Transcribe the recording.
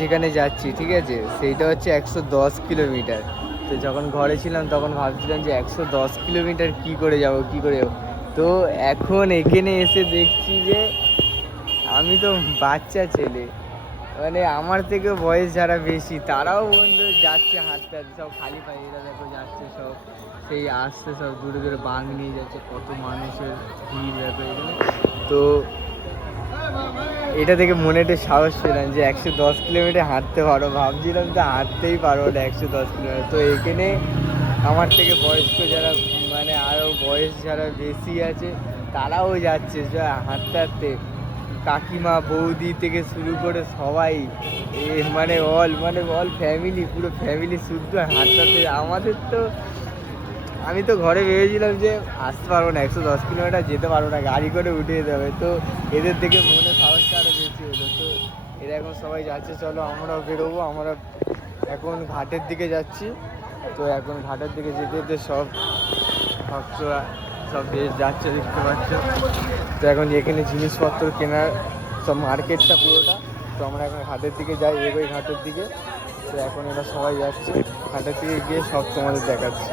যেখানে যাচ্ছি ঠিক আছে সেইটা হচ্ছে 110 কিলোমিটার। তো যখন ঘরে ছিলাম তখন ভাবছিলাম যে 110 কিলোমিটার কী করে যাব কী করে যাবো। তো এখন এখানে এসে দেখছি যে আমি তো বাচ্চা ছেলে, মানে আমার থেকে বয়স যারা বেশি তারাও বন্ধু যাচ্ছে হাঁটতে হাঁটতে, সব খালি পায়ে এরা দেখো যাচ্ছে সব, সেই আসছে সব দূরে দূরে বাঁক নিয়ে যাচ্ছে, কত মানুষের ভিড় দেখো এখানে। তো এটা থেকে মনে একটু সাহস পেলাম যে 110 কিলোমিটার হাঁটতে পারো, ভাবছিলাম তো হাঁটতেই পারবো না 110 কিলোমিটার। তো এখানে আমার থেকে বয়স্ক যারা, মানে আরও বয়স যারা বেশি আছে তারাও যাচ্ছে হাঁটতে হাঁটতে, কাকিমা বৌদি থেকে শুরু করে সবাই, মানে অল ফ্যামিলি, পুরো ফ্যামিলি শুদ্ধ হাঁটতে হাঁটতে। আমাদের তো, আমি তো ঘরে ভেবেছিলাম যে আসতে পারবো না, 110 কিলোমিটার যেতে পারবো না, গাড়ি করে উঠে যেতে হবে। তো এদের থেকে মনে সাহসটা আরও বেশি হলো। তো এরা এখন সবাই যাচ্ছে, চলো আমরাও বেরোবো। আমরা এখন ঘাটের দিকে যাচ্ছি। তো এখন ঘাটের দিকে যেতে যেতে সব ভক্তরা সব বেশ যাচ্ছে, দেখতে পাচ্ছ। তো এখন এখানে জিনিসপত্র কেনার সব মার্কেটটা পুরোটা। তো আমরা এখন ঘাটের দিকে যাই, এগোই ঘাটের দিকে। তো এখন এরা সবাই যাচ্ছে ঘাটের দিকে, গিয়ে সব তোমাদের দেখাচ্ছি।